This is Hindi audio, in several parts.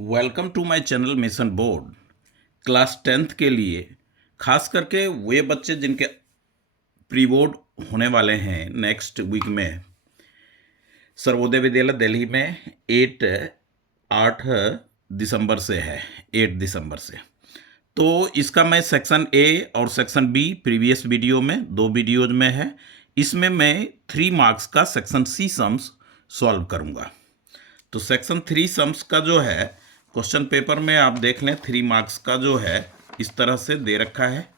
Welcome to my channel mission board. Class 10th के लिए खास करके वे बच्चे जिनके प्री बोर्ड होने वाले हैं नेक्स्ट वीक में सर्वोदय विद्यालय दिल्ली में 8 दिसंबर से है। 8 दिसंबर से तो इसका मैं सेक्शन ए और सेक्शन बी प्रीवियस वीडियो में 2 वीडियोज में है। इसमें मैं 3 मार्क्स का सेक्शन सी सम्स सॉल्व करूंगा। तो सेक्शन 3 सम्स का जो है क्वेश्चन पेपर में आप देख लें 3 मार्क्स का जो है इस तरह से दे रखा है।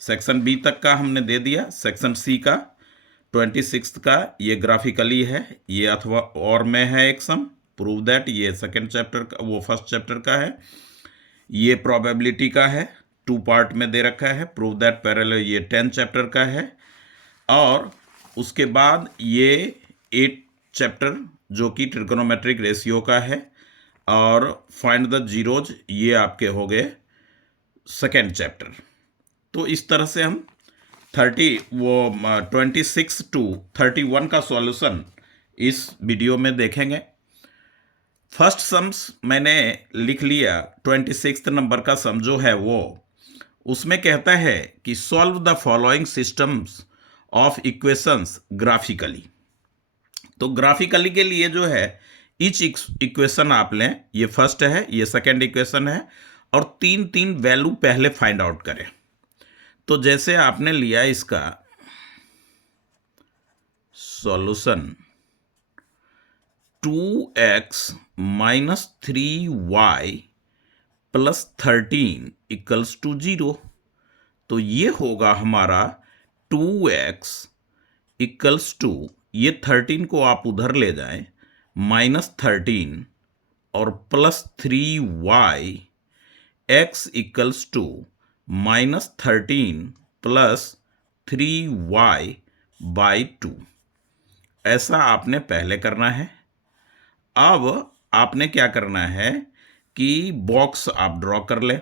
सेक्शन बी तक का हमने दे दिया। सेक्शन सी का 26 का ये ग्राफिकली है, ये अथवा और में है एक सम प्रूव दैट, ये सेकेंड चैप्टर का वो फर्स्ट चैप्टर का है। ये प्रोबेबिलिटी का है, 2 पार्ट में दे रखा है। प्रूव दैट पैरेलल ये 10 चैप्टर का है। और उसके बाद ये 8 चैप्टर जो कि ट्रिगोनोमेट्रिक रेशियो का है और फाइंड द जीरोज ये आपके हो गए सेकेंड चैप्टर। तो इस तरह से हम 26 टू 31 का सॉल्यूशन इस वीडियो में देखेंगे। फर्स्ट सम्स मैंने लिख लिया। 26 नंबर का सम जो है वो उसमें कहता है कि solve the following systems of equations graphically. तो ग्राफिकली के लिए जो है ईच इक्वेशन आप लें, ये फर्स्ट है, ये सेकेंड इक्वेशन है, और 3 वैल्यू पहले फाइंड आउट करें। तो जैसे आपने लिया इसका solution 2x minus 3y plus 13 equals to 0। तो ये होगा हमारा 2x इक्वल्स टू, ये 13 को आप उधर ले जाएं, -13 और plus 3y x equals to -13 plus 3y by 2। ऐसा आपने पहले करना है। अब आपने क्या करना है कि बॉक्स आप ड्रॉ कर लें,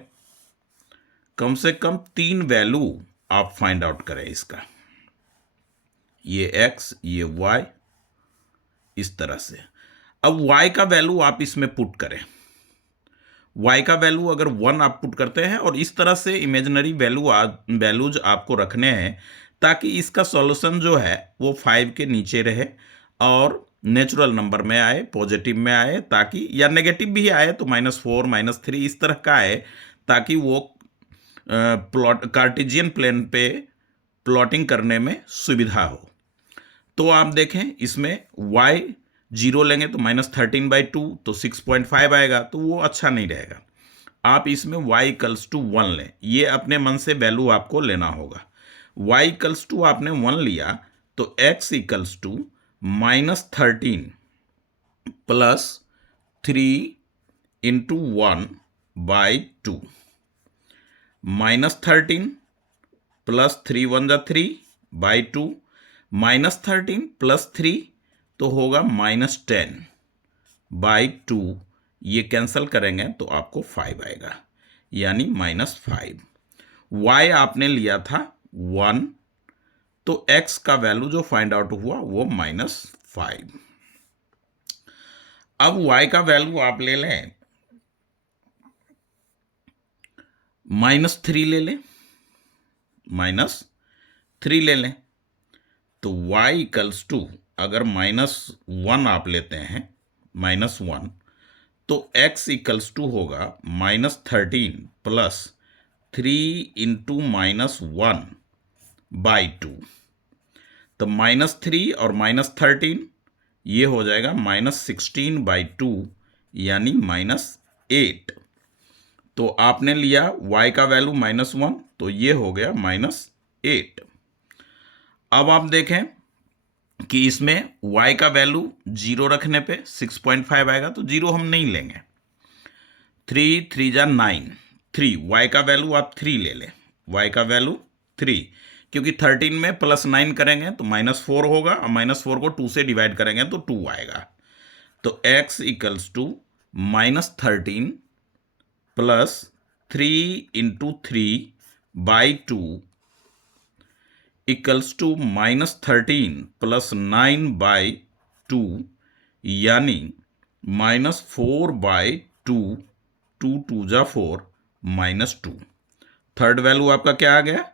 कम से कम 3 वैल्यू आप फाइंड आउट करें इसका, ये x ये y, इस तरह से। अब y का वैल्यू आप इसमें पुट करें। y का वैल्यू अगर 1 आप पुट करते हैं और इस तरह से इमेजिनरी वैल्यूज आपको रखने हैं ताकि इसका सॉल्यूशन जो है वो 5 के नीचे रहे और नेचुरल नंबर में आए, पॉजिटिव में आए, ताकि या नेगेटिव भी आए तो -4 -3 इस तरह का आए, ताकि वो कार्टेशियन प्लेन पे प्लॉटिंग करने में सुविधा हो। तो आप देखें इसमें y 0 लेंगे तो -13/2 तो 6.5 आएगा, तो वो अच्छा नहीं रहेगा। आप इसमें y इक्वल्स टू 1 लें, ये अपने मन से वैल्यू आपको लेना होगा। y इक्वल्स टू आपने 1 लिया तो x equals to -13 plus 3 into 1/2, -13 plus 3 1 जा 3/2, -13 प्लस 3 तो होगा -10/2। ये कैंसिल करेंगे तो आपको 5 आएगा, यानी -5। y आपने लिया था 1, तो x का वैल्यू जो फाइंड आउट हुआ वो -5। अब y का वैल्यू आप ले लें, -3 ले लें, -3 ले लें, तो y इक्वल्स टू, अगर -1 आप लेते हैं, -1, तो x इक्वल्स टू होगा -13 प्लस 3 इंटू -1/2। तो -3 और -13 ये हो जाएगा -16/2, यानी -8। तो आपने लिया y का वैल्यू -1, तो ये हो गया -8। अब आप देखें कि इसमें y का वैल्यू 0 रखने पे 6.5 आएगा, तो 0 हम नहीं लेंगे। 3 3 जा 9, 3 y का वैल्यू आप 3 ले लें, y का वैल्यू 3, क्योंकि 13 में +9 करेंगे तो -4 होगा और -4 को 2 से डिवाइड करेंगे तो 2 आएगा। तो x equals to -13 plus 3 into 3/2 equals to -13 plus 9/2, यानी -4/2 2, 2 2 जा 4 -2। थर्ड वैल्यू आपका क्या आ गया,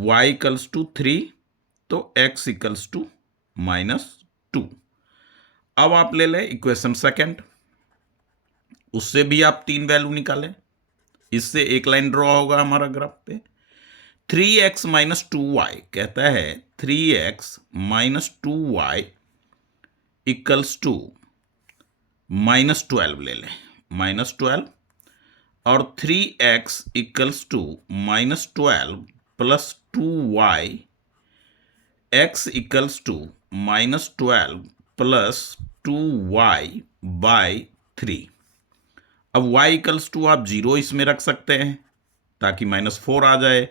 y इक्वल्स टू 3, तो x इक्वल्स टू -2। अब आप ले लें इक्वेशन सेकेंड, उससे भी आप 3 वैल्यू निकालें, इससे एक लाइन ड्रॉ होगा हमारा ग्राफ पे। 3x - 2y कहता है 3x - 2y इक्वल्स टू -12 ले लें, -12, और 3x equals to -12 plus 2y, x equals to -12 plus 2y by 3। अब y इक्वल्स टू आप 0 इसमें रख सकते हैं ताकि -4 आ जाए।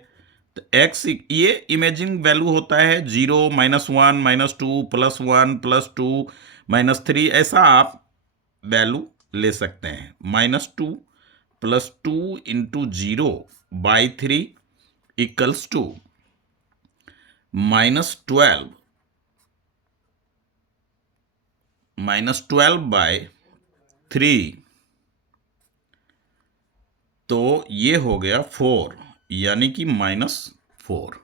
तो x ये इमेजिंग वैल्यू होता है 0, -1, -2, +1, +2, -3, ऐसा आप वैल्यू ले सकते हैं। -2 + 2 × 0 बाई 3 इक्वल्स टू -12 बाय 3, तो ये हो गया 4, यानी कि -4।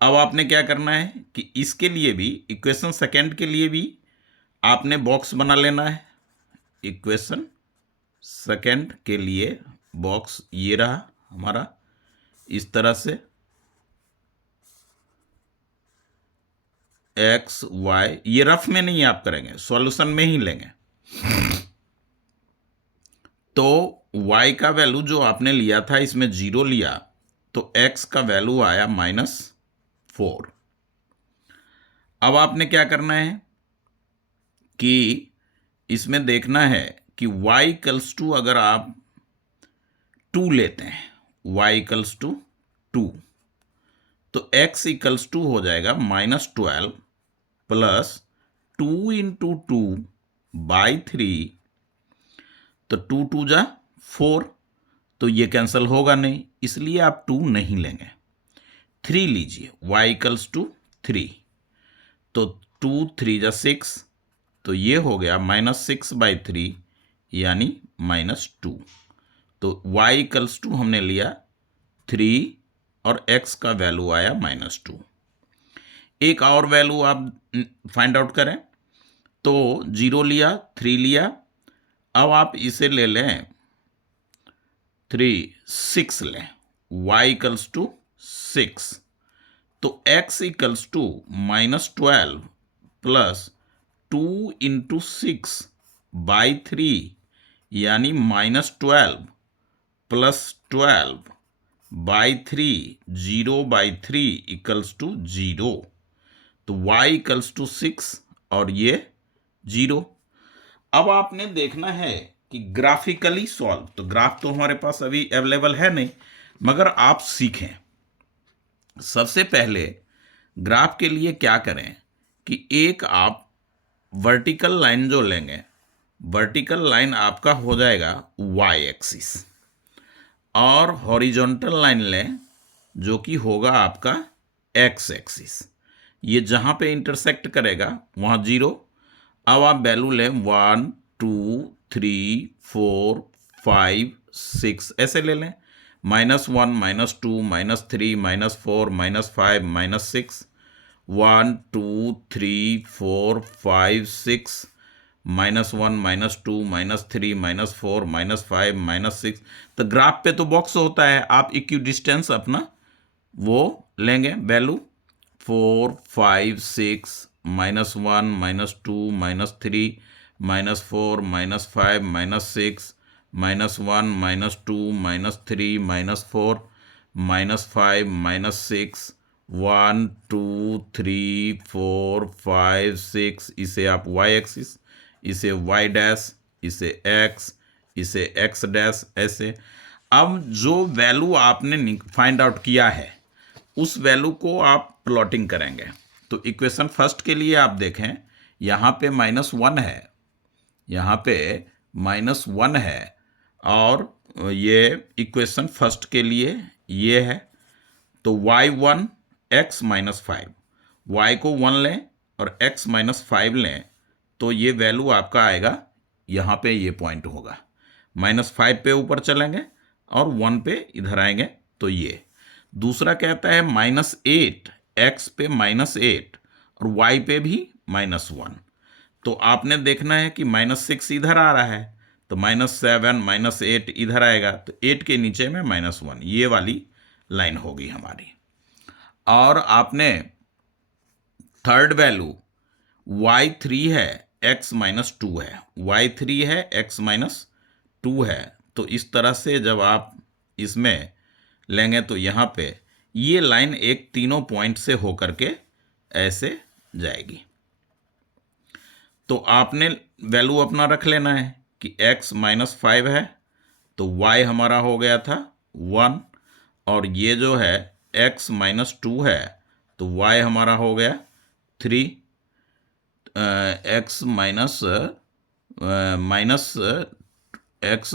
अब आपने क्या करना है कि इसके लिए भी, इक्वेशन सेकेंड के लिए भी आपने बॉक्स बना लेना है। इक्वेशन सेकेंड के लिए बॉक्स ये रहा हमारा, इस तरह से x y, ये रफ में नहीं आप करेंगे, सॉल्यूशन में ही लेंगे। तो y का वैल्यू जो आपने लिया था इसमें 0 लिया, तो x का वैल्यू आया -4। अब आपने क्या करना है कि इसमें देखना है कि y इक्वल्स टू, अगर आप 2 लेते हैं, y इक्वल्स टू 2, तो x इक्वल्स टू हो जाएगा -12 प्लस 2 × 2 बाई 3, तो 2 2 जा 4, तो ये कैंसिल होगा नहीं, इसलिए आप 2 नहीं लेंगे, 3 लीजिए, y इक्वल्स टू 3, तो 2 3 जा 6, तो ये हो गया -6/3, यानी -2। तो y इक्वल्स टू हमने लिया 3 और x का वैल्यू आया -2। एक और वैल्यू आप फाइंड आउट करें, तो 0 लिया, 3 लिया, अब आप इसे ले लें 3, 6 लें, y इक्वल्स टू 6, तो x equals to -12 plus 2 × 6 by 3, यानी -12 प्लस 12 बाई 3, 0/3 इक्वल्स टू 0, तो y इक्वल्स टू 6 और ये 0। अब आपने देखना है कि ग्राफिकली सॉल्व, तो ग्राफ तो हमारे पास अभी अवेलेबल है नहीं, मगर आप सीखें। सबसे पहले ग्राफ के लिए क्या करें कि एक आप वर्टिकल लाइन जो लेंगे, वर्टिकल लाइन आपका हो जाएगा y एक्सिस, और हॉरिजॉन्टल लाइन लें जो कि होगा आपका x एक्सिस। ये जहां पे इंटरसेक्ट करेगा वहां 0। अब आप वैल्यू लें 1 2 3 4 5 6, ऐसे ले लें, -1 -2 -3 -4 -5 -6, 1 2 3 4 5 6, -1 -2 -3 -4 -5 -6। तो ग्राफ पे तो बॉक्स होता है, आप इक्विडिस्टेंस अपना वो लेंगे वैल्यू 4 5 6, -1 -2 -3 -4 -5 -6, -1 -2 -3 -4 -5 -6, 1 2 3 4 5 6, इसे आप y एक्सिस, इसे y डैश, इसे x, इसे x डैश, ऐसे। अब जो वैल्यू आपने फाइंड आउट किया है उस वैल्यू को आप प्लॉटिंग करेंगे। तो इक्वेशन फर्स्ट के लिए आप देखें, यहाँ पे -1 है, यहाँ पे -1 है, और ये इक्वेशन फर्स्ट के लिए ये है। तो y1 x - 5, y को 1 लें और x - 5 लें, तो ये वैल्यू आपका आएगा, यहाँ पे ये पॉइंट होगा। -5 पे ऊपर चलेंगे और 1 पे इधर आएंगे तो ये। दूसरा कहता है -8, x पे -8 और y पे भी -1। तो आपने देखना है कि -6 इधर आ रहा है तो -7 -8 इधर आएगा तो 8 के नीचे में -1, ये वाली लाइन होगी हमारी। और आपने थर्ड वैल्यू y3 है, x -2 है, y3 है, x -2 है। तो इस तरह से जब आप इसमें लेंगे तो यहाँ पे ये लाइन एक तीनों पॉइंट से होकर के ऐसे जाएगी। तो आपने वैल्यू अपना रख लेना है कि x -5 है तो y हमारा हो गया था 1, और ये जो है x -2 है तो y हमारा हो गया 3, x x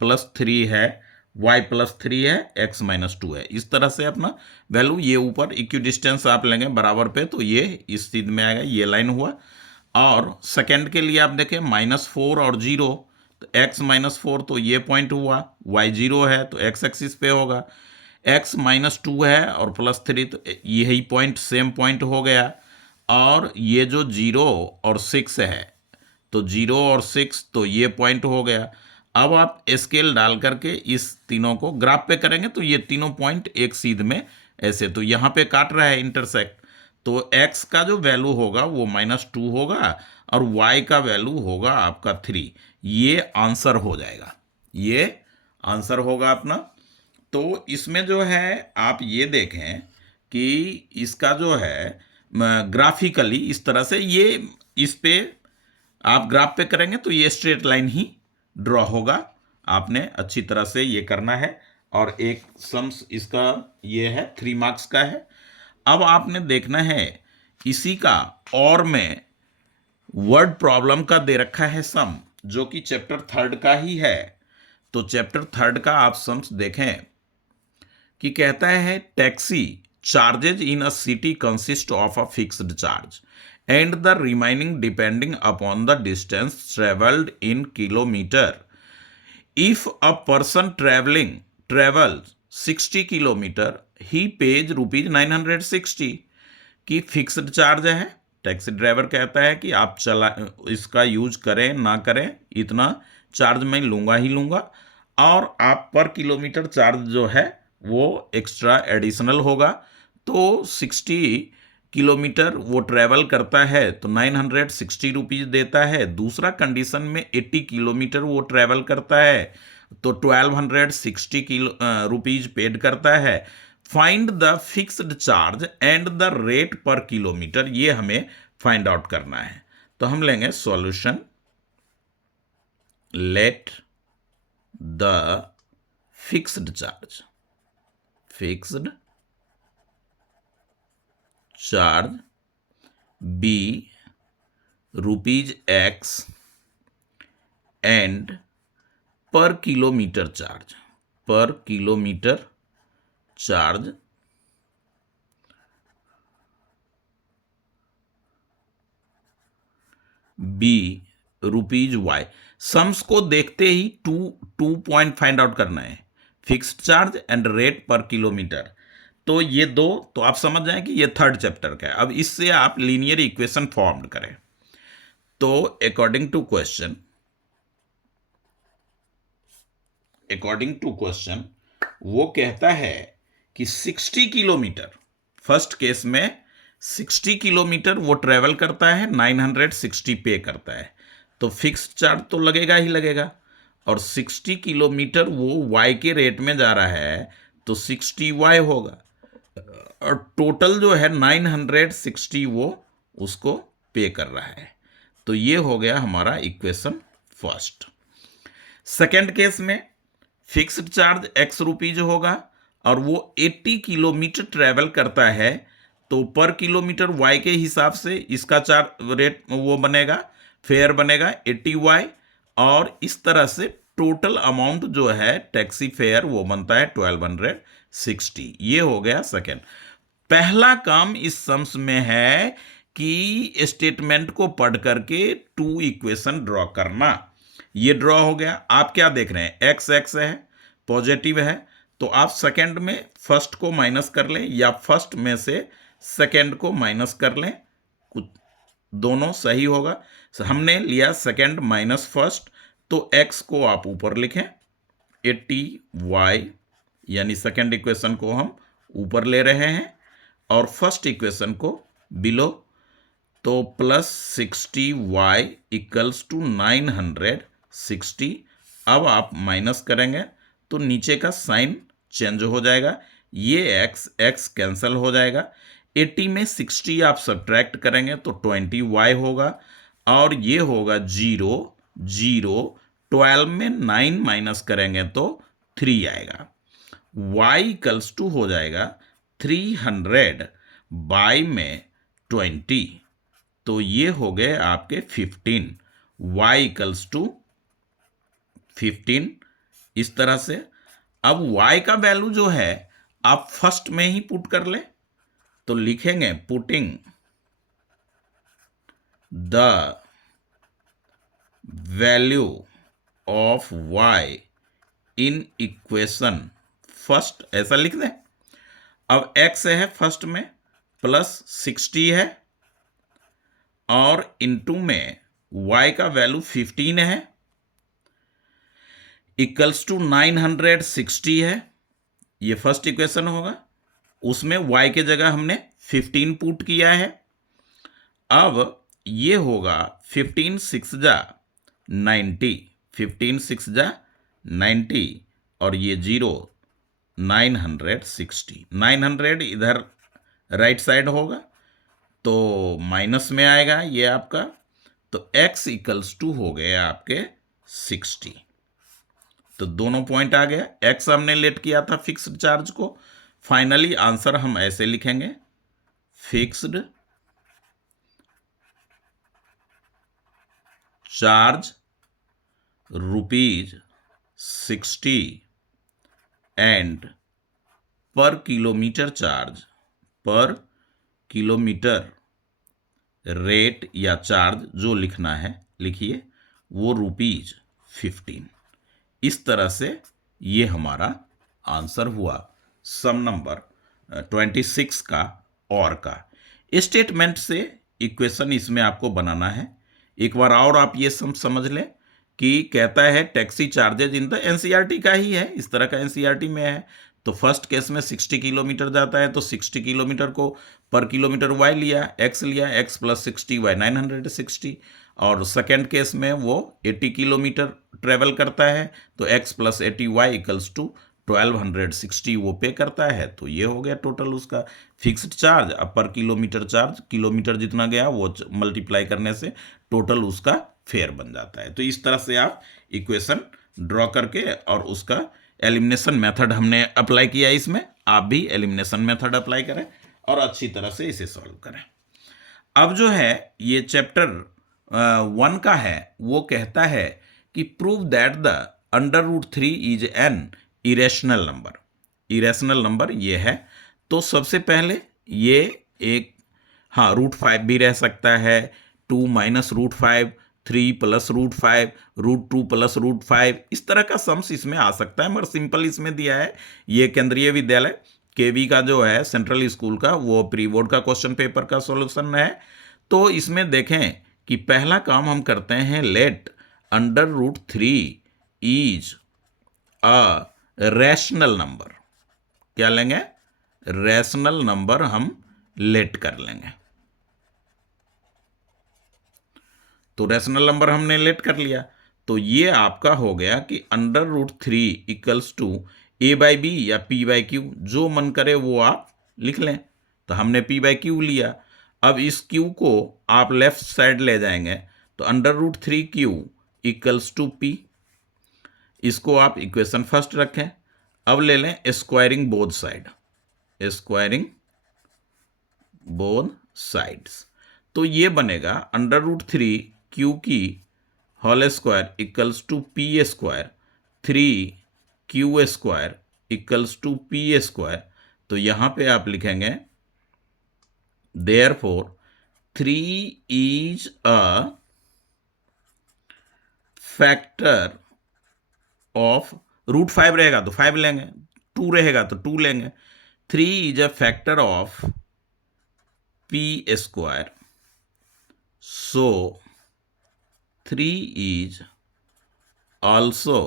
+3 है, y +3 है, x -2 है। इस तरह से अपना वैल्यू ये ऊपर इक्विडिस्टेंस आप लेंगे बराबर पे तो ये इस स्थिति में आएगा, ये लाइन हुआ। और सेकंड के लिए आप देखें -4 और 0 तो x -4 तो ये पॉइंट हुआ, y 0 है तो x एक्सिस पे होगा, x -2 है और +3 तो यही पॉइंट सेम पॉइंट हो गया। और ये जो 0 और 6 है तो 0 और 6 तो ये पॉइंट हो गया। अब आप स्केल डाल करके इस तीनों को ग्राफ पे करेंगे तो ये तीनों पॉइंट एक सीध में ऐसे, तो यहाँ पे काट रहा है इंटरसेक्ट, तो x का जो वैल्यू होगा वो -2 होगा और y का वैल्यू होगा आपका 3। ये आंसर हो जाएगा, ये आंसर होगा अपना। तो इसमें जो है आप ये देखें कि इसका जो है ग्राफिकली इस तरह से ये इस पे आप ग्राफ पे करेंगे तो ये स्ट्रेट लाइन ही ड्रॉ होगा। आपने अच्छी तरह से ये करना है। और एक सम्स इसका ये है 3 मार्क्स का है। अब आपने देखना है इसी का और में वर्ड प्रॉब्लम का दे रखा है सम, जो कि चैप्टर 3 का ही है। तो चैप्टर 3 का आप सम्स देखें कि कहता है taxi charges in a city consist of a fixed charge and the remaining depending upon the distance traveled in kilometer. If a person travels 60 kilometer, he pays rupees 960 की फिक्स्ड चार्ज है। टैक्सी ड्राइवर कहता है कि आप चला इसका यूज करें ना करें इतना चार्ज मैं लूँगा ही लूँगा, और आप पर किलोमीटर चार्ज जो है वो एक्स्ट्रा एडिशनल होगा। तो 60 किलोमीटर वो ट्रैवल करता है तो 960 रुपीज़ देता है। दूसरा कंडीशन में 80 किलोमीटर वो ट्रैवल करता है तो 1260 रुपीज़ पेड करता है। Find the fixed charge and the rate पर किलोमीटर, ये हमें फाइंड आउट करना है। तो हम लेंगे solution, let the fixed charge be ₹X and per kilometer charge be ₹Y। Sums को देखते ही टू पॉइंट फाइंड आउट करना है, फिक्स्ड चार्ज एंड रेट पर किलोमीटर। तो ये दो तो आप समझ जाएं कि ये 3rd चैप्टर का है। अब इससे आप लीनियर इक्वेशन फॉर्म करें। तो अकॉर्डिंग टू क्वेश्चन वो कहता है कि 60 किलोमीटर, फर्स्ट केस में 60 किलोमीटर वो ट्रेवल करता है, 960 पे करता है, तो फिक्स्ड चार्ज तो लगेगा ही लगेगा। और 60 किलोमीटर वो y के रेट में जा रहा है तो 60y होगा, और टोटल जो है 960 वो उसको पे कर रहा है। तो ये हो गया हमारा इक्वेशन फर्स्ट। सेकेंड केस में फिक्स्ड चार्ज x रुपीज होगा और वो 80 किलोमीटर ट्रेवल करता है तो पर किलोमीटर y के हिसाब से इसका चार्ज रेट वो बनेगा, फेयर बनेगा 80y, और इस तरह से टोटल अमाउंट जो है टैक्सी फेयर वो बनता है 1260। ये हो गया सेकेंड। पहला काम इस सम्स में है कि स्टेटमेंट को पढ़ करके 2 इक्वेशन ड्रॉ करना। ये ड्रॉ हो गया। आप क्या देख रहे हैं, एक्स एक्स है, पॉजिटिव है, तो आप सेकंड में फर्स्ट को माइनस कर लें या फर्स्ट में से सेकंड को माइनस कर लें, कुछ दोनों सही होगा। हमने लिया सेकंड माइनस फर्स्ट, तो एक्स को आप ऊपर लिखें, 80y, यानी सेकंड इक्वेशन को हम ऊपर ले रहे हैं और फर्स्ट इक्वेशन को बिलो, तो प्लस 60y इक्वल्स टू 960। अब आप माइनस करेंगे तो नीचे का साइन चेंज हो जाएगा, ये x कैंसल हो जाएगा। 80 में 60 आप सब्ट्रैक्ट करेंगे तो 20y होगा और ये होगा 0 0। 12 में 9 माइनस करेंगे तो 3 आएगा। y इक्वल्स टू हो जाएगा 300 बाई में 20, तो ये हो गए आपके 15। y इक्वल्स टू 15 इस तरह से। अब y का वैल्यू जो है आप फर्स्ट में ही पुट कर ले, तो लिखेंगे putting the value of y in equation first, ऐसा लिख दें। अब x है फर्स्ट में, प्लस 60 है और इनटू में y का वैल्यू 15 है, इक्वल्स टू 960 है, ये फर्स्ट इक्वेशन होगा। उसमें y के जगह हमने 15 पुट किया है। अब ये होगा 15 6 जा 90, 15 6 जा 90 और ये 0 960। 900 इधर राइट साइड होगा तो माइनस में आएगा ये आपका, तो x इक्वल्स टू हो गए आपके 60। तो दोनों पॉइंट आ गया। x हमने लेट किया था फिक्स्ड चार्ज को। फाइनली आंसर हम ऐसे लिखेंगे, फिक्स्ड चार्ज ₹60 एंड पर किलोमीटर चार्ज, पर किलोमीटर रेट या चार्ज जो लिखना है लिखिए, वो ₹15। इस तरह से ये हमारा आंसर हुआ सम नंबर 26 का और का। स्टेटमेंट से इक्वेशन इसमें आपको बनाना है। एक बार और आप ये समझ लें कि कहता है taxi charges in the NCERT का ही है, इस तरह का एनसीईआरटी में है। तो फर्स्ट केस में 60 किलोमीटर जाता है तो 60 किलोमीटर को पर किलोमीटर y लिया, x लिया, x प्लस 60 y 960। और सेकेंड केस में वो 80 किलोमीटर ट्रेवल करता है तो x plus 80y equals to 1260 वो पे करता है। तो ये हो गया टोटल उसका फिक्स्ड चार्ज। अब पर किलोमीटर चार्ज, किलोमीटर जितना गया वो मल्टीप्लाई करने से टोटल उसका फेयर बन जाता है। तो इस तरह से आप इक्वेशन ड्रॉ करके और उसका एलिमिनेशन मेथड हमने अप्लाई किया इसमें, आप भी एलिमिनेशन मेथड अप्लाई करें और अच्छी तरह से इसे सॉल्व करें। अब जो है ये चैप्टर 1 का है, वो कहता है कि prove that the √3 is an irrational number. Irrational number ये है, तो सबसे पहले ये एक, हाँ, √5 भी रह सकता है, 2 माइनस √5, 3 प्लस √5, √2 प्लस √5, इस तरह का सम्स इसमें आ सकता है। मगर सिंपल इसमें दिया है, ये केंद्रीय विद्यालय केवी का जो है सेंट्रल स्कूल का, वो प्री बोर्ड का क्वेश्चन पेपर का सॉल्यूशन है। तो इसमें देखें कि पहला काम हम करते हैं, let √3 is a rational number. क्या लेंगे? रैशनल नंबर हम लेट कर लेंगे। तो रैशनल नंबर हमने लेट कर लिया, तो ये आपका हो गया कि √3 इक्वल्स टू a/b या p/q, जो मन करे वो आप लिख लें। तो हमने p/q लिया। अब इस q को आप लेफ्ट साइड ले जाएंगे तो √3q इक्वल्स टू p, इसको आप इक्वेशन फर्स्ट रखें। अब ले लें squaring both side, squaring both sides, तो ये बनेगा √3q की whole square equals to p square, 3q square equals to p square. तो यहाँ पे आप लिखेंगे therefore 3 is a factor of root 5 रहेगा तो 5 लेंगे, 2 रहेगा तो 2 लेंगे। 3 is a factor of P square, so 3 is also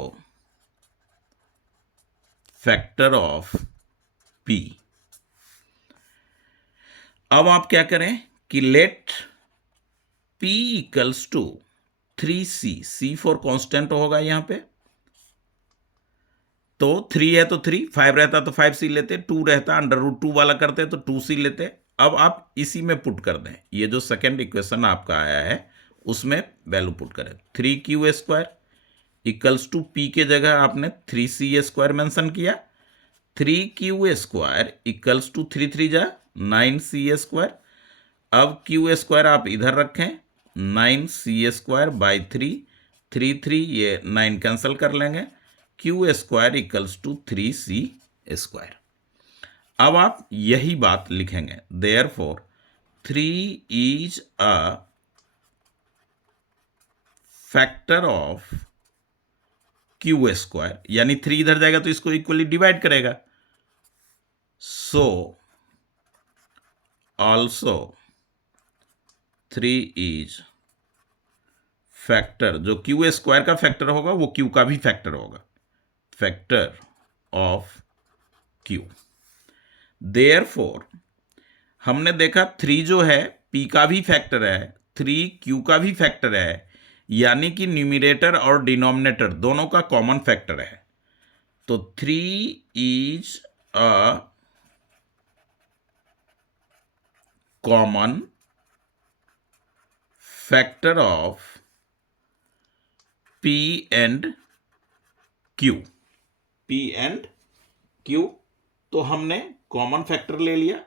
factor of P. अब आप क्या करें कि let P equals to 3C, C for constant होगा यहां पे, तो 3 है तो 3, 5 रहता तो 5C लेते, 2 रहता अंडर रूट 2 वाला करते तो 2C लेते। अब आप इसी में पुट कर दें, ये जो सेकेंड इक्वेशन आपका आया है उसमें वैल्यू पुट करें। 3Q square equals to P के जगह आपने 3C स्क्वायर मेंशन किया, 3Q स्क्वायर इक्वल्स टू 3 3 जा 9C स्क्वायर। अब Q स्क्वायर आप इधर रखें, 9C स्क्वायर बाई 3, 3 3 ये 9 कैंसिल कर लेंगे, Q square equals to 3C square. अब आप यही बात लिखेंगे, therefore 3 is a factor of Q square, यानी 3 इधर जाएगा तो इसको इक्वली डिवाइड करेगा, सो ऑल्सो 3 इज फैक्टर, जो Q स्क्वायर का फैक्टर होगा वो Q का भी फैक्टर होगा, फैक्टर ऑफ Q। देयरफॉर हमने देखा 3 जो है P का भी फैक्टर है, 3 Q का भी फैक्टर है, यानी कि न्यूमरेटर और डिनोमिनेटर दोनों का कॉमन फैक्टर है। तो 3 is a common factor of P and Q, P and Q। तो हमने कॉमन फैक्टर ले लिया,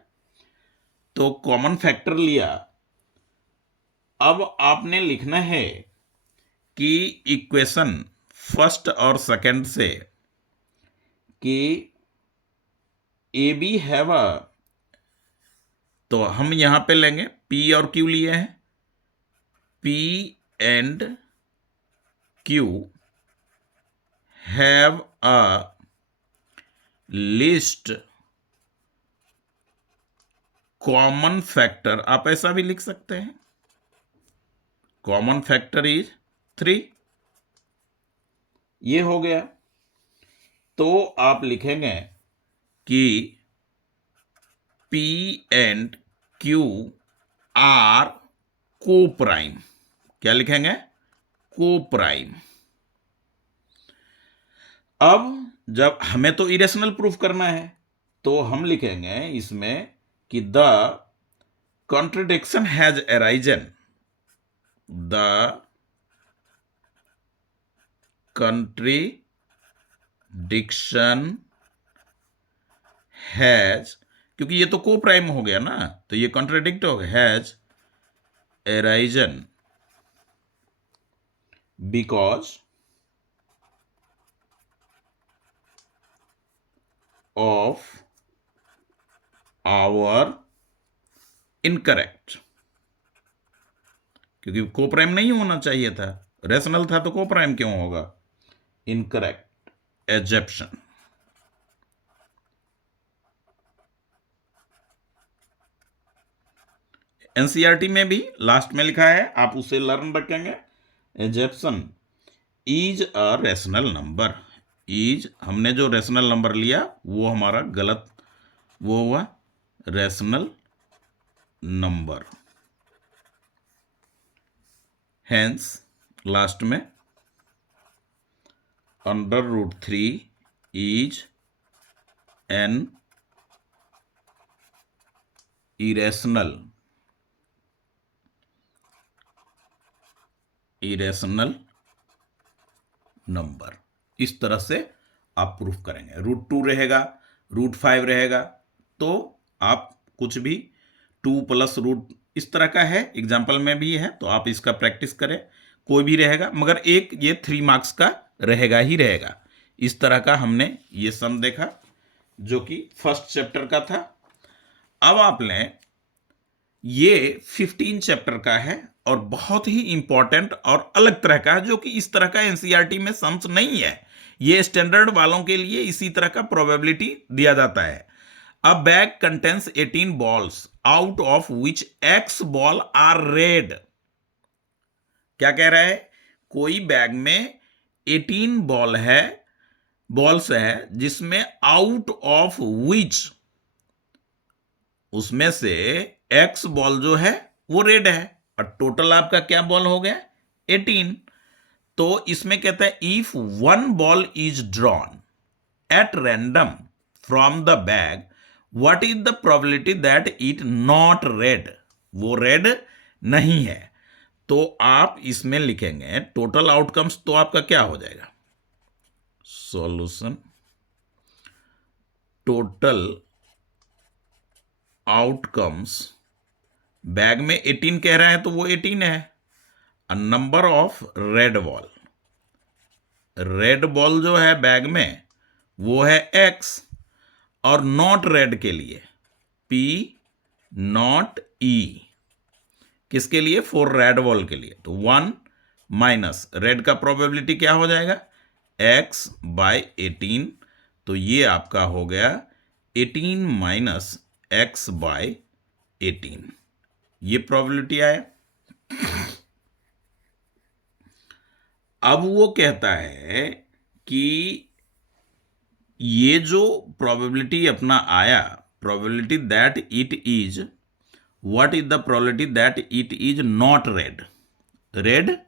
तो कॉमन फैक्टर लिया। अब आपने लिखना है कि इक्वेशन फर्स्ट और सेकंड से कि ए बी हैव अ, तो हम यहां पे लेंगे P और Q लिए हैं, P and Q have a list common factor, आप ऐसा भी लिख सकते हैं, कॉमन फैक्टर इज 3। ये हो गया, तो आप लिखेंगे कि P एंड Q आर को प्राइम, क्या लिखेंगे, को प्राइम। अब जब हमें तो इरेशनल प्रूफ करना है तो हम लिखेंगे इसमें कि the contradiction has arisen, the contradiction has, क्योंकि ये तो को प्राइम हो गया ना, तो ये कॉन्ट्रडिक्ट हो गया, has arisen because of our incorrect, क्योंकि को प्राइम नहीं होना चाहिए था, रेशनल था तो को प्राइम क्यों होगा, इनकरेक्ट एजप्शन। एनसीईआरटी में भी लास्ट में लिखा है, आप उसे लर्न रखेंगे, assumption is a rational number, is हमने जो रेशनल नंबर लिया वो हमारा गलत, वो हुआ रेशनल नंबर, हेंस लास्ट में under root 3 is an irrational number. इस तरह से आप प्रूफ करेंगे, रूट 2 रहेगा, रूट 5 रहेगा, तो आप कुछ भी 2 प्लस रूट इस तरह का है, एग्जाम्पल में भी है, तो आप इसका प्रैक्टिस करें, कोई भी रहेगा, मगर एक ये 3 मार्क्स का रहेगा ही रहेगा। इस तरह का हमने ये सम देखा जो कि फर्स्ट चैप्टर का था। अब आप लें ये 15 चैप्टर का है, और बहुत ही इंपॉर्टेंट और अलग तरह का है, जो कि इस तरह का एनसीईआरटी में सम्स नहीं है। ये स्टैंडर्ड वालों के लिए इसी तरह का प्रोबेबिलिटी दिया जाता है। A bag contains 18 balls out of which x ball are red. क्या कह रहा है? कोई बैग में 18 बॉल्स है जिसमें आउट ऑफ विच, उसमें से एक्स बॉल जो है वो रेड है, और टोटल आपका क्या बॉल हो गया? 18। तो इसमें कहता है if one ball is drawn at random from the bag, what is the probability that it not red? वो रेड नहीं है। तो आप इसमें लिखेंगे टोटल आउटकम्स, तो आपका क्या हो जाएगा? सॉल्यूशन टोटल आउटकम्स, बैग में 18 कह रहा है तो वो 18 है। A number of red ball, red ball जो है बैग में वो है x, और नॉट रेड के लिए p नॉट e, किसके लिए? फॉर रेड बॉल के लिए। तो 1 माइनस रेड का प्रोबेबिलिटी क्या हो जाएगा? x by 18। तो ये आपका हो गया 18 माइनस x बाय 18, ये प्रोबेबिलिटी आया। अब वो कहता है कि ये जो प्रोबेबिलिटी अपना आया, probability that it is, what is the probability that it is not red? Red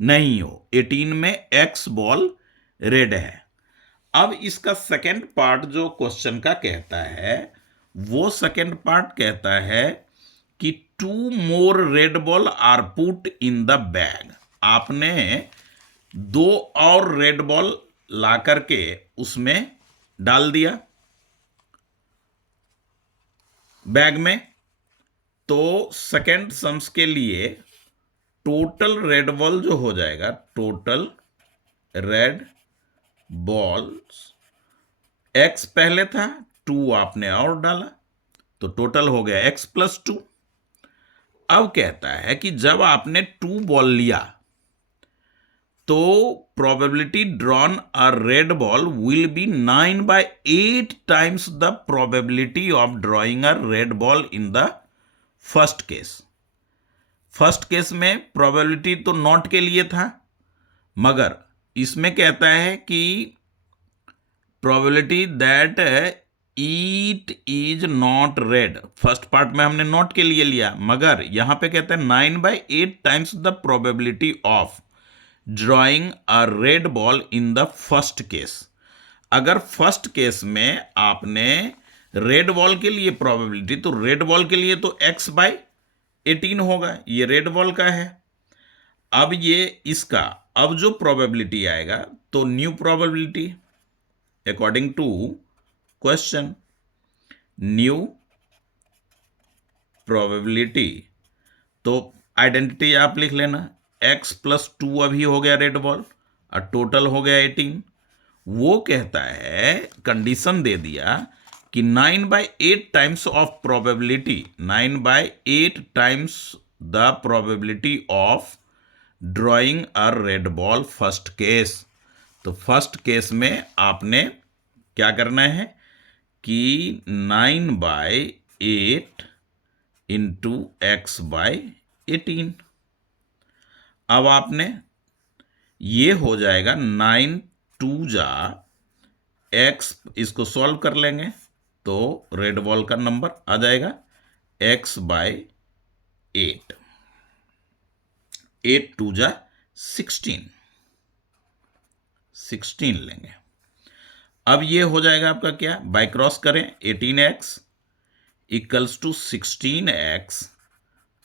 नहीं हो। 18 में एक्स बॉल रेड है। अब इसका सेकंड पार्ट जो क्वेश्चन का कहता है, वो सेकंड पार्ट कहता है कि 2 more red ball are put in the bag. आपने 2 और रेड बॉल ला करके उसमें डाल दिया बैग में। तो सेकंड सम्स के लिए टोटल रेड बॉल जो हो जाएगा, टोटल रेड बॉल्स, एक्स पहले था, 2 आपने और डाला, तो टोटल हो गया x प्लस 2। अब कहता है कि जब आपने 2 बॉल लिया तो probability drawn a red ball will be 9/8 times the probability of drawing a red ball in the first case. First case में प्रोबेबिलिटी तो नॉट के लिए था, मगर इसमें कहता है कि probability that it is not red, first part में हमने नॉट के लिए लिया, मगर यहां पे कहता है 9/8 times the probability of drawing a red ball in the first case. अगर फर्स्ट केस में आपने रेड बॉल के लिए प्रोबेबिलिटी, तो रेड बॉल के लिए तो x/18 होगा, ये रेड बॉल का है। अब ये इसका अब जो प्रोबेबिलिटी आएगा, तो new probability according to question, new probability, तो आइडेंटिटी आप लिख लेना, x प्लस 2 अभी हो गया रेड बॉल, और टोटल हो गया 18। वो कहता है, कंडीशन दे दिया कि 9/8 times of probability, 9/8 times the probability of drawing a red ball first case. तो फर्स्ट केस में आपने क्या करना है कि 9/8 इंटू x/18। अब आपने ये हो जाएगा 9 2 जा x, इसको सॉल्व कर लेंगे तो रेड बॉल का नंबर आ जाएगा x/8, 8 2 जा 16 लेंगे। अब ये हो जाएगा आपका क्या, बाय क्रॉस करें, 18x equals to 16x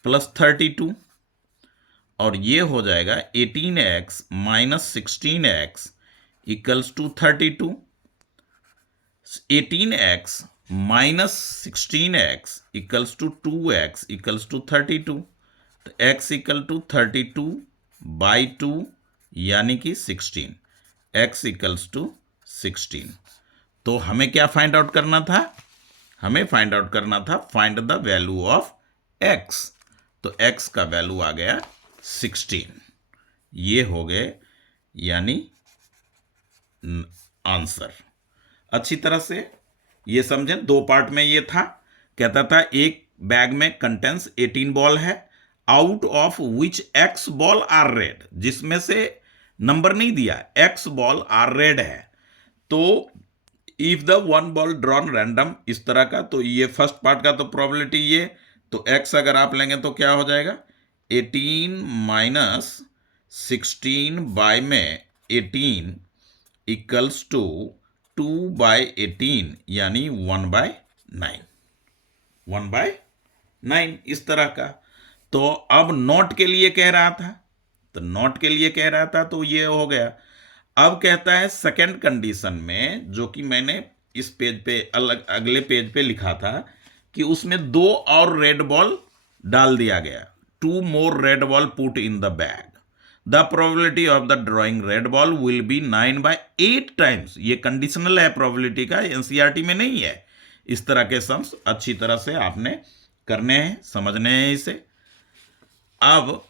plus 32, और ये हो जाएगा 18x minus 16x equals to 32। 18x minus 16x equals to 2x equals to 32, तो x इक्वल टू 32/2 यानी कि 16, x इक्वल्स टू 16। तो हमें क्या फाइंड आउट करना था? हमें फाइंड आउट करना था find the value of x। तो x का वैल्यू आ गया 16। ये हो गए यानी आंसर। अच्छी तरह से ये समझें, दो पार्ट में ये था। कहता था एक बैग में कंटेंस 18 बॉल है, out of which x ball are red, जिसमें से नंबर नहीं दिया, x बॉल आर रेड है। तो if the one ball drawn random, इस तरह का। तो ये फर्स्ट पार्ट का तो प्रोबेबिलिटी ये, तो x अगर आप लेंगे तो क्या हो जाएगा, 18 माइनस 16 बाय में 18 इक्वल्स टू 2/18 यानी 1/9, 1/9 इस तरह का। तो अब नॉट के लिए कह रहा था, तो नॉट के लिए कह रहा था तो ये हो गया। अब कहता है सेकंड कंडीशन में, जो कि मैंने इस पेज पे अलग अगले पेज पे लिखा था, कि उसमें 2 और रेड बॉल डाल दिया गया, 2 more red ball put in the bag, the probability of the drawing red ball will be 9/8 times. ये कंडीशनल है प्रोबेबिलिटी का, एनसीईआरटी में नहीं है। इस तरह के सम्स अच्छी तरह से आपने करने हैं, समझने हैं इसे। अब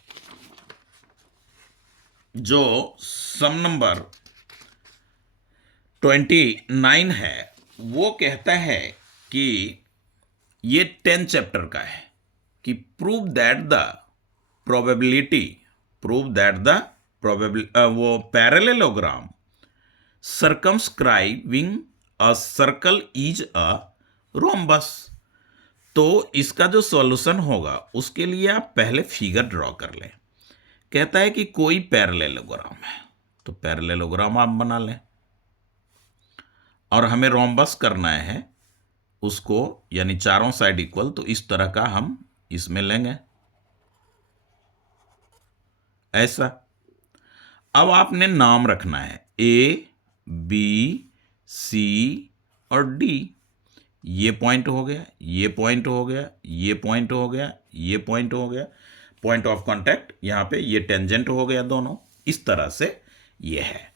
जो सम नंबर 29 है, वो कहता है कि ये 10 चैप्टर का है, कि प्रूव दैट द प्रोबेबिलिटी वो parallelogram circumscribing a circle is a rhombus. तो इसका जो सॉल्यूशन होगा उसके लिए आप पहले फिगर ड्रॉ कर लें। कहता है कि कोई पैरेललोग्राम है, तो पैरेललोग्राम आप बना लें, और हमें रोम्बस करना है उसको, यानी चारों साइड इक्वल। तो इस तरह का हम इसमें लेंगे, ऐसा। अब आपने नाम रखना है ए, बी, सी और डी। ये पॉइंट हो गया, ये पॉइंट हो गया, ये पॉइंट हो गया, ये पॉइंट हो गया, पॉइंट ऑफ कांटेक्ट यहां पे, ये टेंजेंट हो गया दोनों। इस तरह से ये है।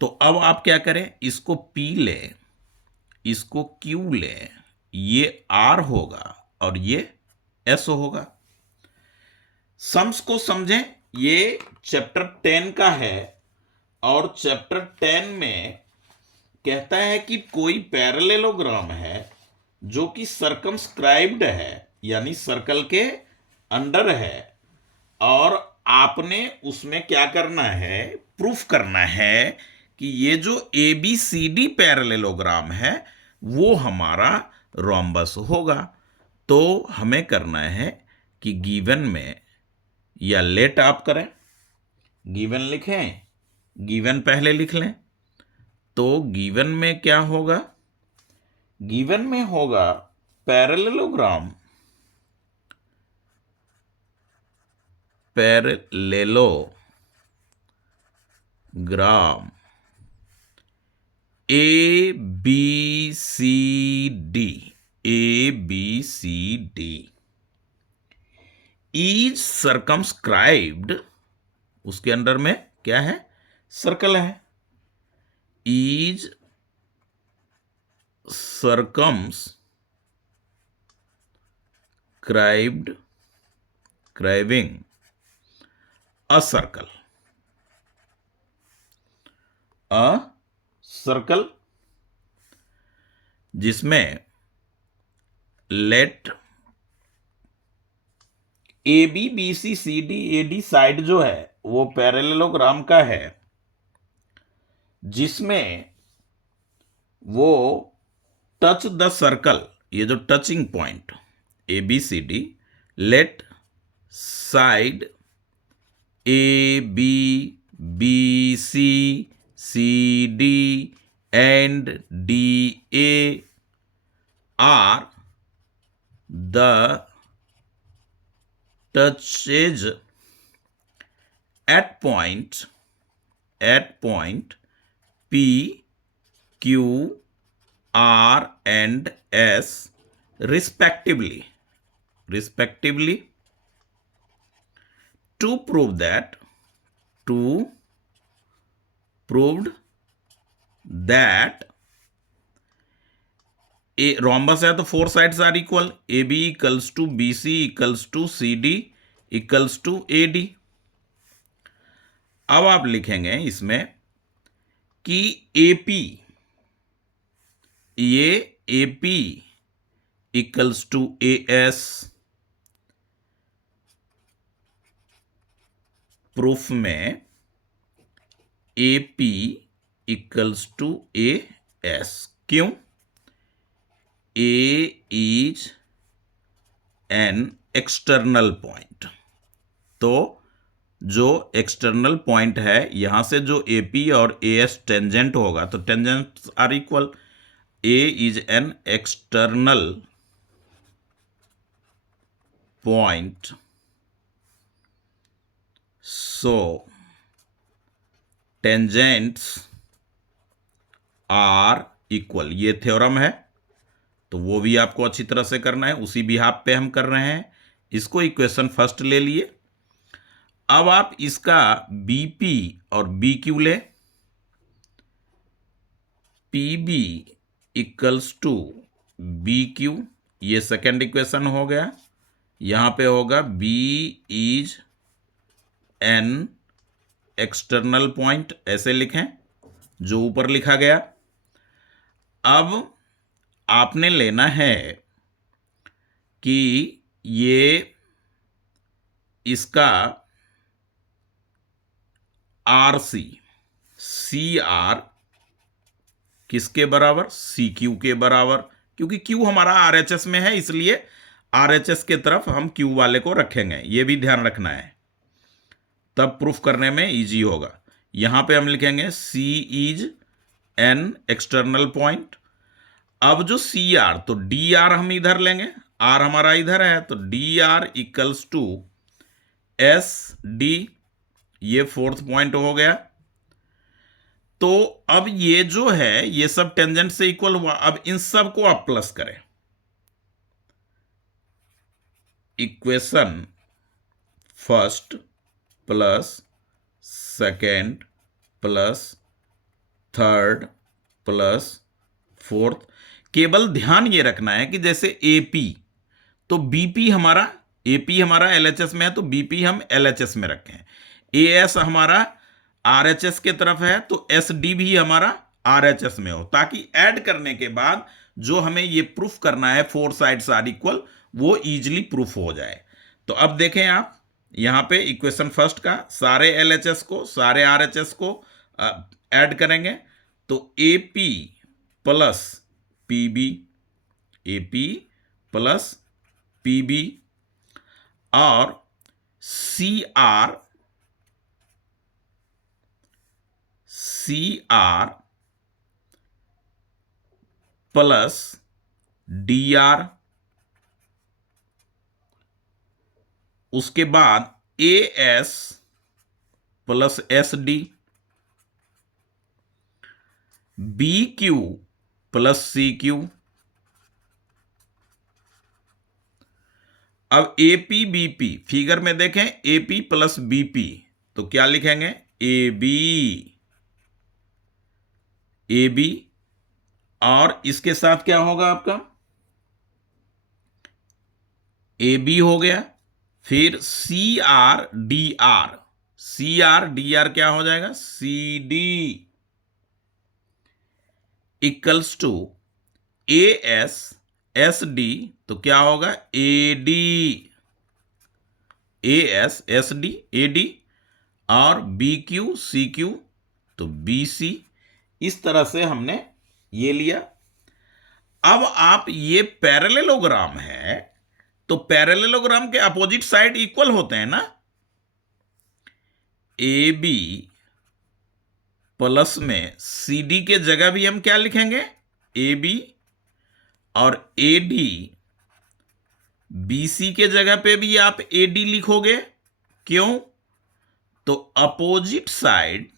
तो अब आप क्या करें, इसको P ले, इसको Q ले, ये R होगा और ये S होगा। सम्स को समझें, ये चैप्टर 10 का है, और चैप्टर 10 में कहता है कि कोई पैरेललोग्राम है जो कि सर्कमस्क्राइब्ड है, यानी सर्कल के अंडर है, और आपने उसमें क्या करना है, प्रूफ करना है कि ये जो ABCD पैरेललोग्राम है वो हमारा रोम्बस होगा। तो हमें करना है कि गिवन में, या लेट आप करें, गिवन लिखें, गिवन पहले लिख लें। तो गिवन में क्या होगा, गिवन में होगा पैरेललोग्राम ABCD इज सर्कमस्क्राइब्ड, उसके अंदर में क्या है, सर्कल है, इज circumscribing a circle, जिसमें लेट ABBCCD साइड जो है वो पैरेललोग्राम का है, जिसमें वो टच द सर्कल, ये जो touching point ABCD, let side ABBCCD and DA are the touches at point P, Q, R and S respectively. To prove that rhombus है तो 4 sides are equal, AB equals to BC equals to CD equals to AD। अब आप लिखेंगे इसमें कि AP, ये AP equals to AS। Proof में AP इक्वल्स टू AS। क्यों? A is an external point. तो जो एक्सटर्नल पॉइंट है, यहां से जो AP और AS टेंजेंट होगा, तो tangents are equal. A is an external point, so tangents are equal. ये थ्योरम है, तो वो भी आपको अच्छी तरह से करना है, उसी बिहाफ पे हम कर रहे हैं। इसको इक्वेशन फर्स्ट ले लिए। अब आप इसका BP और BQ ले। PB इक्वल्स टू BQ, ये सेकेंड इक्वेशन हो गया। यहां पे होगा B is an external point, ऐसे लिखें जो ऊपर लिखा गया। अब आपने लेना है कि ये इसका RC, CR किसके बराबर? CQ के बराबर। क्योंकि Q हमारा RHS में है, इसलिए RHS के तरफ हम Q वाले को रखेंगे, ये भी ध्यान रखना है, तब प्रूफ करने में इजी होगा। यहां पे हम लिखेंगे C is an external point. अब जो CR, तो DR हम इधर लेंगे, R हमारा इधर है, तो DR इक्वल्स टू SD, ये फोर्थ पॉइंट हो गया। तो अब ये जो है, ये सब टेंजेंट से इक्वल हुआ। अब इन सब को आप प्लस करें। Equation first plus second plus third plus fourth. केवल ध्यान ये रखना है कि जैसे AP, तो BP हमारा, AP हमारा LHS में है, तो BP हम LHS में रखें। AS हमारा RHS के तरफ है, तो SD भी हमारा RHS में हो, ताकि ऐड करने के बाद जो हमें ये प्रूफ करना है, फोर साइड्स आर इक्वल, वो इजीली प्रूफ हो जाए। तो अब देखें आप यहां पे इक्वेशन फर्स्ट का सारे LHS को, सारे RHS को ऐड करेंगे, तो AP plus PB, AP plus PB, और CR प्लस DR, उसके बाद AS plus SD, BQ plus CQ। अब AP BP फिगर में देखें, AP प्लस BP, तो क्या लिखेंगे? AB, और इसके साथ क्या होगा आपका? AB हो गया। फिर CR DR क्या हो जाएगा? CD equals to AS SD, तो क्या होगा? AS SD AD, और BQ CQ, तो BC। इस तरह से हमने ये लिया। अब आप, ये पैरेललोग्राम है, तो पैरेललोग्राम के अपोजिट साइड इक्वल होते हैं ना। AB प्लस में CD के जगह भी हम क्या लिखेंगे? AB, और AD, BC के जगह पे भी आप AD लिखोगे। क्यों? तो opposite side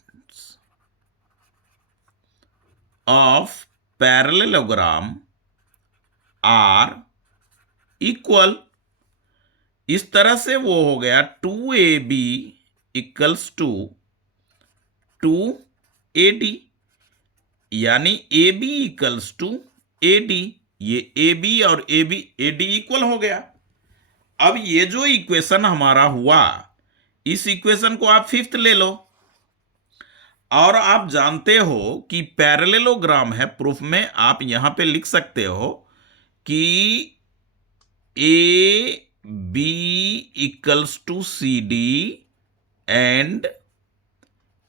of parallelogram are equal. इस तरह से वो हो गया 2AB इक्वल्स टू 2AD, यानी AB इक्वल्स टू AD। ये AB और AD इक्वल हो गया। अब ये जो इक्वेशन हमारा हुआ, इस इक्वेशन को आप फिफ्थ ले लो, और आप जानते हो कि पैरेललोग्राम है, प्रूफ में आप यहां पे लिख सकते हो कि A B equals to C D and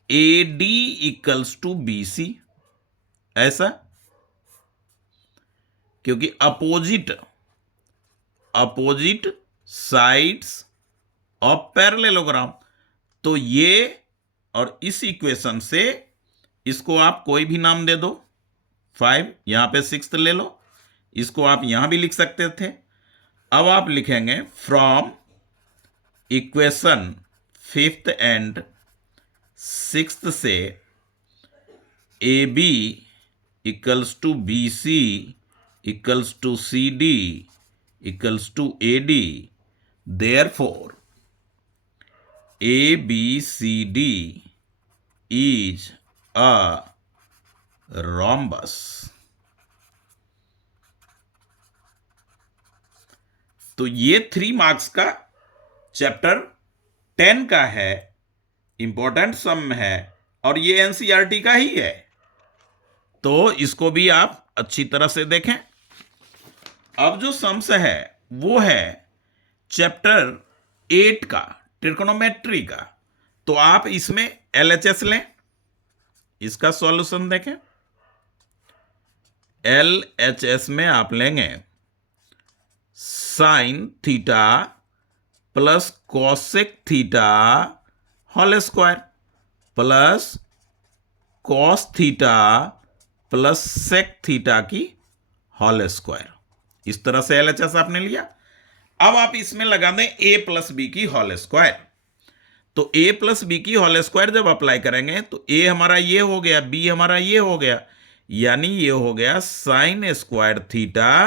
A D equals to B C, ऐसा, क्योंकि अपोजिट साइड्स ऑफ पैरेललोग्राम। तो ये और इस इक्वेशन से इसको आप कोई भी नाम दे दो, 5, यहां पे 6 ले लो, इसको आप यहां भी लिख सकते थे। अब आप लिखेंगे from equation 5th and 6th से A B equals to B C equals to C D equals to A D, therefore A B C D is a rhombus। तो ये 3 मार्क्स का चैप्टर 10 का है, इंपॉर्टेंट सम है, और ये एनसीईआरटी का ही है, तो इसको भी आप अच्छी तरह से देखें। अब जो सम्स है वो है चैप्टर 8 का, ट्रिग्नोमेट्री का। तो आप इसमें एलएचएस लें, इसका सॉल्यूशन देखें। एलएचएस में आप लेंगे sine theta plus cosec theta whole square plus cos theta plus sec theta की होल स्क्वायर, इस तरह से एलएचएस आपने लिया। अब आप इसमें लगा दें ए प्लस बी की होल स्क्वायर। तो ए प्लस बी की होल स्क्वायर जब अप्लाई करेंगे तो ए हमारा ये हो गया, बी हमारा ये हो गया, यानी ये हो गया sign square theta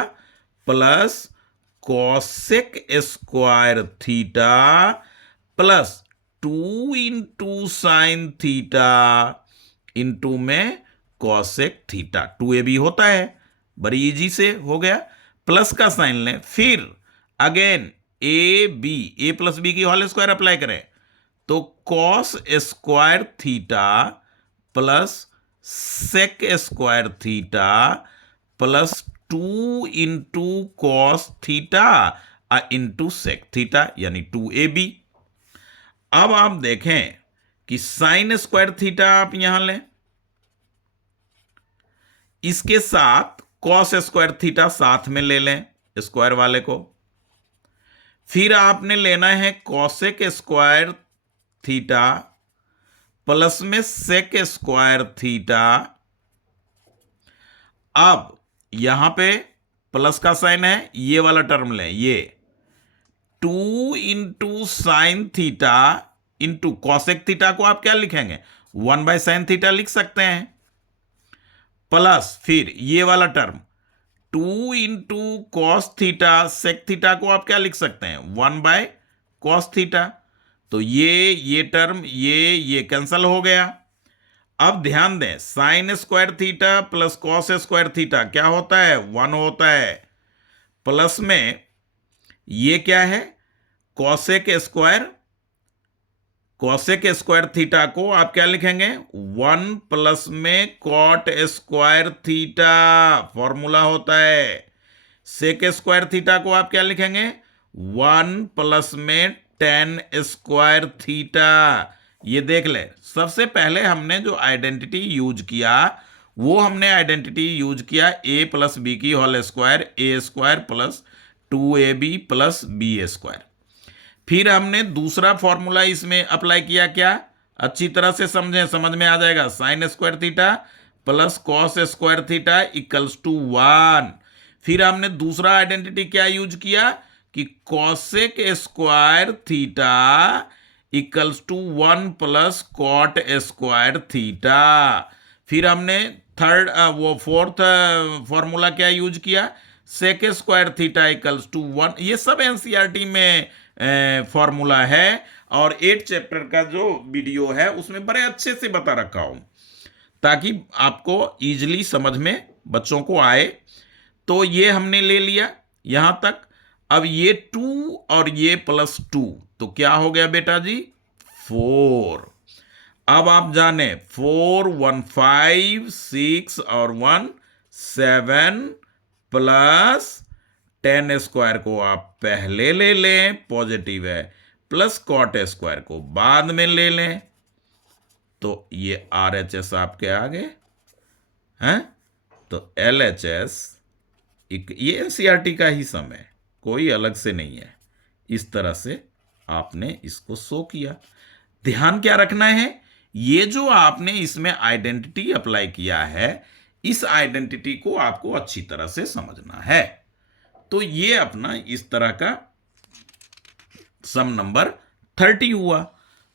plus cosec square theta plus 2 into sine theta into में कॉसेक थीटा, 2ab होता है, बड़ी इजी से हो गया। प्लस का साइन लें, फिर अगेन ए प्लस बी की होल स्क्वायर अप्लाई करें, तो cos square theta plus sec square theta plus 2 into cos theta into sec theta, यानी 2ab। अब आप देखें कि साइन स्क्वायर थीटा आप यहां लें, इसके साथ कॉस स्क्वायर थीटा साथ में ले लें स्क्वायर वाले को, फिर आपने लेना है कॉसेक स्क्वायर थीटा प्लस में सेक स्क्वायर थीटा। अब यहां पे प्लस का साइन है, ये वाला टर्म लें, ये 2 into sine theta into cosec theta को आप क्या लिखेंगे, 1/sin थीटा लिख सकते हैं, प्लस फिर ये वाला term 2 into cos theta sec theta को आप क्या लिख सकते हैं, 1/cos थीटा। तो ये टर्म ये कैंसल हो गया। अब ध्यान दें, sign square theta plus cos square theta क्या होता है, 1 होता है, प्लस में ये क्या है, कॉसेक स्क्वायर थीटा को आप क्या लिखेंगे, 1 प्लस में कॉट स्क्वायर थीटा, फॉर्मूला होता है। सेक स्क्वायर थीटा को आप क्या लिखेंगे, 1 प्लस में टेन स्क्वायर थीटा। ये देख ले, सबसे पहले हमने जो आइडेंटिटी यूज किया वो हमने आइडेंटिटी यूज किया ए प्लस बी की whole square, A square plus 2ab plus B square. फिर हमने दूसरा फॉर्मूला इसमें अप्लाई किया, क्या, अच्छी तरह से समझें, समझ में आ जाएगा, sine square theta plus cos square theta equals to 1। फिर हमने दूसरा आइडेंटिटी क्या यूज किया कि cosec square theta equals to 1 plus cot square theta. फिर हमने फोर्थ फॉर्मूला क्या यूज किया, sec square theta equals to 1। ये सब एनसीईआरटी में फॉर्मूला है, और 8 चैप्टर का जो वीडियो है उसमें बड़े अच्छे से बता रखा हूं ताकि आपको इजीली समझ में बच्चों को आए। तो ये हमने ले लिया यहां तक। अब ये 2 और ये +2 तो क्या हो गया बेटा जी 4। अब आप जाने 4 1 5 6 और 1 7 प्लस 10 स्क्वायर को आप पहले ले लें, पॉजिटिव है, प्लस कॉट स्क्वायर को बाद में ले लें, तो ये RHS आपके आगे हैं। तो LHS ये एनसीईआरटी का ही सम है, कोई अलग से नहीं है। इस तरह से आपने इसको शो किया। ध्यान क्या रखना है, ये जो आपने इसमें आइडेंटिटी अप्लाई किया है, इस आइडेंटिटी को आपको अच्छी तरह से समझना है। तो ये अपना इस तरह का सम नंबर 30 हुआ।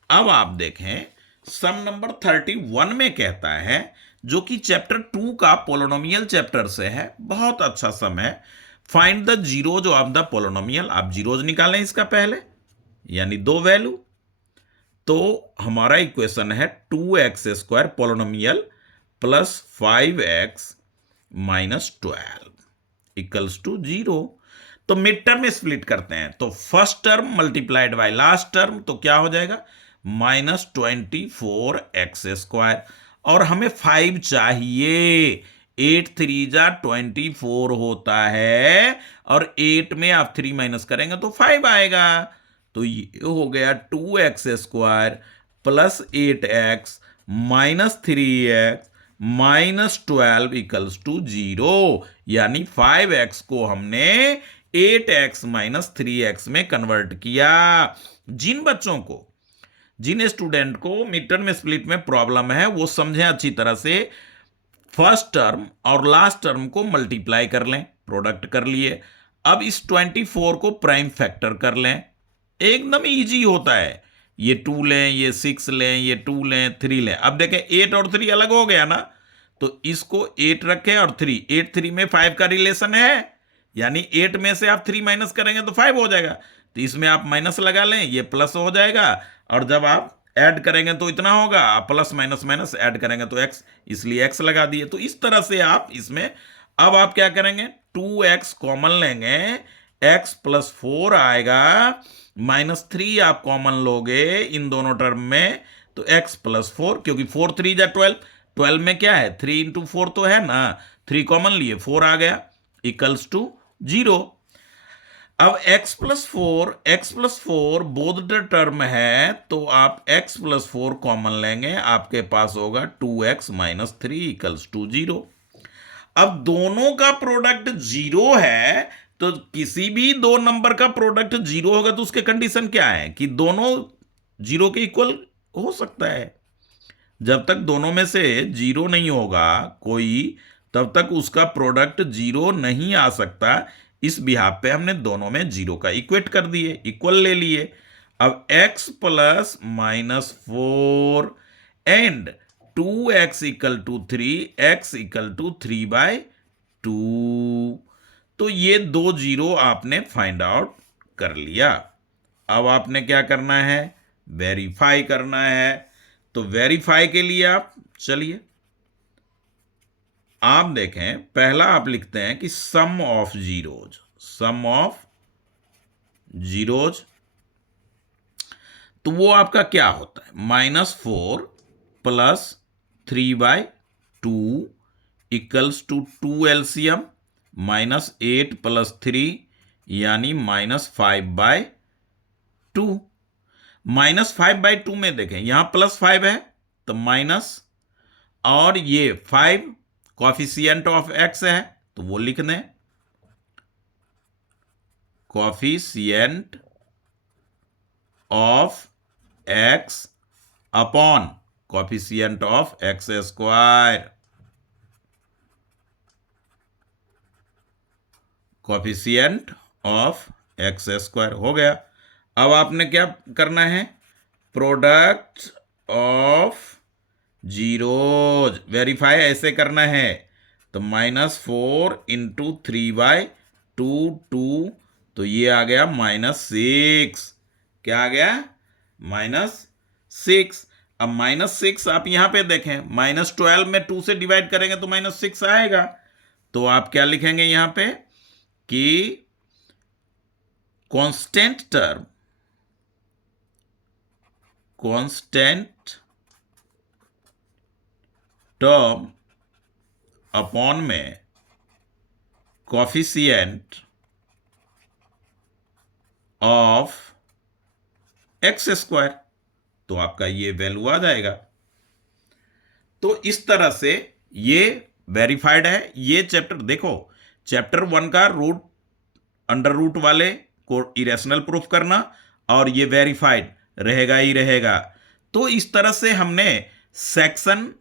अब आप देखें सम नंबर 31 में कहता है, जो कि चैप्टर 2 का पोलिनोमियल चैप्टर से है, बहुत अच्छा सम है। Find the zeros of the polynomial. आप जीरोज निकालें इसका पहले, यानी 2 वैल्यू। तो हमारा इक्वेशन है 2x² polynomial plus 5x minus 12 equals to 0। तो मिड टर्म में स्प्लिट करते हैं, तो first term multiplied by last term, तो क्या हो जाएगा -24x²। और हमें 5 चाहिए, 8 3 जा 24 होता है, और 8 में आप 3 माइनस करेंगे तो 5 आएगा। तो ये हो गया 2x² plus 8x minus 3x minus 12 equals to 0। यानी 5x को हमने 8x माइनस 3x में कन्वर्ट किया। जिन स्टूडेंट को मिड टर्म स्प्लिट में प्रॉब्लम है, वो समझें अच्छी तरह से। फर्स्ट टर्म और लास्ट टर्म को मल्टीप्लाई कर लें, प्रोडक्ट कर लिए। अब इस 24 को प्राइम फैक्टर कर लें, एकदम इजी होता है। ये 2 लें, ये 6 लें, ये 2 लें, 3 लें। अब देखें 8 और 3 अलग हो गया ना, तो इसको 8 रखें और 3, 8 3 में 5 का रिलेशन है, यानी 8 में से आप 3 माइनस करेंगे तो 5 हो जाएगा। तो इसमें आप माइनस लगा लें, ये प्लस हो जाएगा, और जब आप ऐड करेंगे तो इतना होगा, आप प्लस माइनस माइनस ऐड करेंगे तो x, इसलिए x लगा दिए। तो इस तरह से आप इसमें, अब आप क्या करेंगे 2x कॉमन लेंगे, x प्लस 4 आएगा, -3 आप कॉमन लोगे इन दोनों टर्म में, तो x प्लस 4, क्योंकि 4 3 जा 12, 12 में क्या है 3 इंटू 4 तो है ना, 3 कॉमन लिए 4 आ गया इक्वल्स टू 0। अब x plus 4 both the term है, तो आप x प्लस 4 कॉमन लेंगे, आपके पास होगा 2x माइनस 3 इक्वल्स टू 0। अब दोनों का प्रोडक्ट 0 है, तो किसी भी दो नंबर का प्रोडक्ट 0 होगा तो उसके कंडीशन क्या है कि दोनों 0 के इक्वल हो सकता है। जब तक दोनों में से 0 नहीं होगा कोई, तब तक उसका प्रोडक्ट 0 नहीं आ सकता। इस बिहाफ पे हमने दोनों में 0 का इक्वेट कर दिए, इक्वल ले लिए। अब x plus -4 and 2x equal to 3, x equal to 3/2। तो ये 2 0 आपने फाइंड आउट कर लिया। अब आपने क्या करना है, वेरीफाई करना है। तो वेरीफाई के लिए आप चलिए, आप देखें, पहला आप लिखते हैं कि सम ऑफ जीरोज, तो वो आपका क्या होता है, -4 plus 3/2 equals to 2 LCM -8 plus 3 यानी -5/2। -5/2 में देखें यहां +5 है तो माइनस, और ये 5 कॉफिशिएंट ऑफ x है तो वो लिख दें, coefficient of x upon coefficient of x², coefficient of x² हो गया। अब आपने क्या करना है, प्रोडक्ट ऑफ जीरोज वेरीफाई ऐसे करना है। तो -4 इंटू 3/2 2, तो ये आ गया -6। क्या आ गया, -6। अब -6 आप यहां पे देखें, -12 में 2 से डिवाइड करेंगे तो -6 आएगा। तो आप क्या लिखेंगे यहां पे कि कांस्टेंट टर्म अपॉन में कोफिशिएंट ऑफ एक्स स्क्वायर, तो आपका ये वैल्यू आ जाएगा। तो इस तरह से ये वेरीफाइड है। ये चैप्टर देखो, चैप्टर 1 का रूट अंडर रूट वाले को इरेशनल प्रूफ करना, और ये वेरीफाइड रहेगा ही रहेगा। तो इस तरह से हमने सेक्शन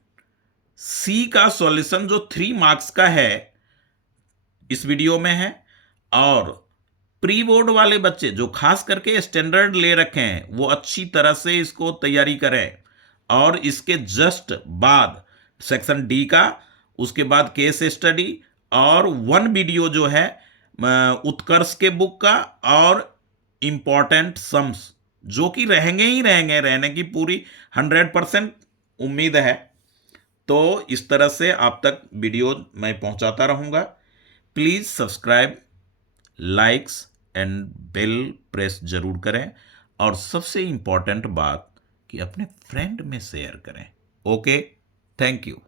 सी का सॉल्यूशन जो 3 मार्क्स का है इस वीडियो में है। और प्री बोर्ड वाले बच्चे जो खास करके स्टैंडर्ड ले रखे हैं वो अच्छी तरह से इसको तैयारी करें। और इसके जस्ट बाद सेक्शन डी का, उसके बाद केस स्टडी और 1 वीडियो जो है उत्कर्ष के बुक का, और इंपॉर्टेंट सम्स जो कि रहेंगे ही रहेंगे, रहने की पूरी 100% उम्मीद है। तो इस तरह से आप तक वीडियो मैं पहुंचाता रहूंगा। Please subscribe, likes and bell press जरूर करें, और सबसे इंपॉर्टेंट बात कि अपने फ्रेंड में शेयर करें। Okay, thank you.